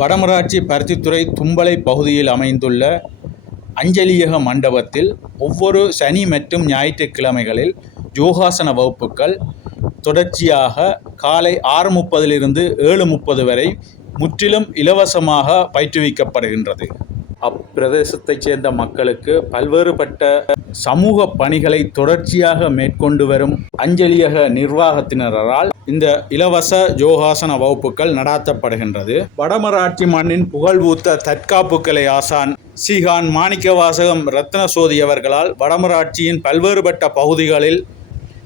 வடமராட்சி பருத்தித்துறை தும்பளை பகுதியில் அமைந்துள்ள அஞ்சலியக மண்டபத்தில் ஒவ்வொரு சனி மற்றும் ஞாயிற்றுக்கிழமைகளில் யோகாசன வகுப்புகள் தொடர்ச்சியாக காலை 6:30 7:30 வரை முற்றிலும் இலவசமாக பயிற்றுவிக்கப்படுகின்றது. அப்பிரதேசத்தைச் சேர்ந்த மக்களுக்கு பல்வேறுபட்ட சமூக பணிகளை தொடர்ச்சியாக மேற்கொண்டு வரும் அஞ்சலியக நிர்வாகத்தினரால் இந்த இலவச யோகாசன வகுப்புகள் நடாத்தப்படுகின்றது. வடமராட்சி மண்ணின் புகழ்பூத்த தற்காப்பு கலை ஆசான் சீகான் மாணிக்கவாசகம் ரத்னசோதி அவர்களால் வடமராட்சியின் பல்வேறுபட்ட பகுதிகளில்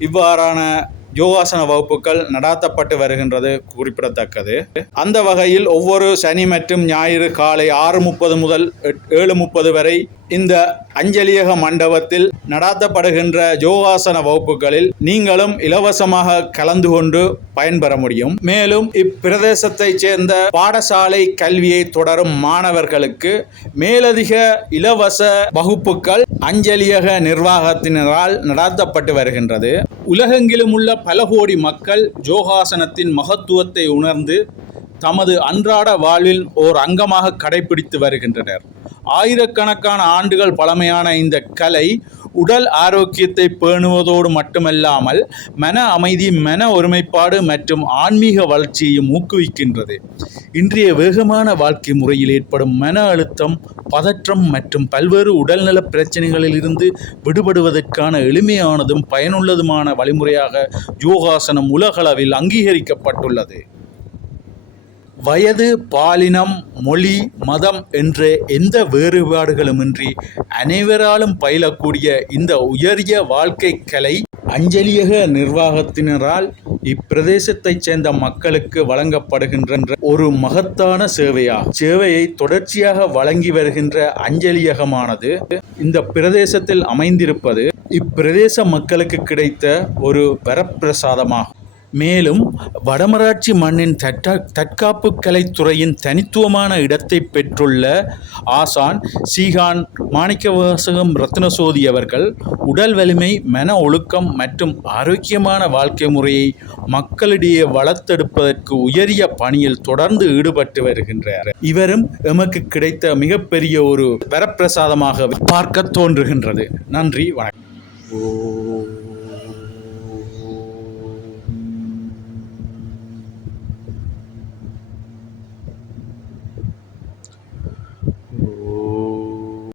இவ்வாறான யோகாசன வகுப்புகள் நடாத்தப்பட்டு வருகின்றது குறிப்பிடத்தக்கது. அந்த வகையில் ஒவ்வொரு சனி மற்றும் ஞாயிறு காலை 6:30 முதல் 7:30 வரை இந்த அஞ்சலியக மண்டபத்தில் நடாத்தப்படுகின்ற யோகாசன வகுப்புகளில் நீங்களும் இலவசமாக கலந்து கொண்டு பயன்பெற முடியும். மேலும் இப்பிரதேசத்தைச் சேர்ந்த பாடசாலை கல்வியை தொடரும் மாணவர்களுக்கு மேலதிக இலவச வகுப்புகள் அஞ்சலியக நிர்வாகத்தினரால் நடாத்தப்பட்டு வருகின்றது. உலகெங்கிலும் உள்ள பல கோடி மக்கள் யோகாசனத்தின் மகத்துவத்தை உணர்ந்து தமது அன்றாட வாழ்வில் ஓர் அங்கமாக கடைபிடித்து வருகின்றனர். ஆயிரக்கணக்கான ஆண்டுகள் பழமையான இந்த கலை உடல் ஆரோக்கியத்தை பேணுவதோடு மட்டுமல்லாமல் மன அமைதி, மன ஒருமைப்பாடு மற்றும் ஆன்மீக வளர்ச்சியையும் ஊக்குவிக்கின்றது. இன்றைய வேகமான வாழ்க்கை முறையில் ஏற்படும் மன அழுத்தம், பதற்றம் மற்றும் பல்வேறு உடல்நல பிரச்சனைகளில் இருந்து விடுபடுவதற்கான எளிமையானதும் பயனுள்ளதுமான வழிமுறையாக யோகாசனம் உலகளவில் அங்கீகரிக்கப்பட்டுள்ளது. வயது, பாலினம், மொழி, மதம் என்ற எந்த வேறுபாடுகளுமின்றி அனைவராலும் பயிலக்கூடிய இந்த உயரிய வாழ்க்கை கலை அஞ்சலியக நிர்வாகத்தினரால் இப்பிரதேசத்தைச் சேர்ந்த மக்களுக்கு வழங்கப்படுகின்ற ஒரு மகத்தான சேவையாகும். சேவையை தொடர்ச்சியாக வழங்கி வருகின்ற அஞ்சலியகமானது இந்த பிரதேசத்தில் அமைந்திருப்பது இப்பிரதேச மக்களுக்கு கிடைத்த ஒரு வரப்பிரசாதமாகும். மேலும் வடமராட்சி மண்ணின் தற்காப்பு கலைத்துறையின் தனித்துவமான இடத்தை பெற்றுள்ள ஆசான் சீகான் மாணிக்கவாசகம் ரத்னசோதி அவர்கள் உடல் வலிமை, மன ஒழுக்கம் மற்றும் ஆரோக்கியமான வாழ்க்கை முறையை மக்களிடையே வளர்த்தெடுப்பதற்கு உயரிய பணியில் தொடர்ந்து ஈடுபட்டு வருகின்றார். இவரும் எமக்கு கிடைத்த மிகப்பெரிய ஒரு வரப்பிரசாதமாக பார்க்க தோன்றுகின்றது. நன்றி, வணக்கம்.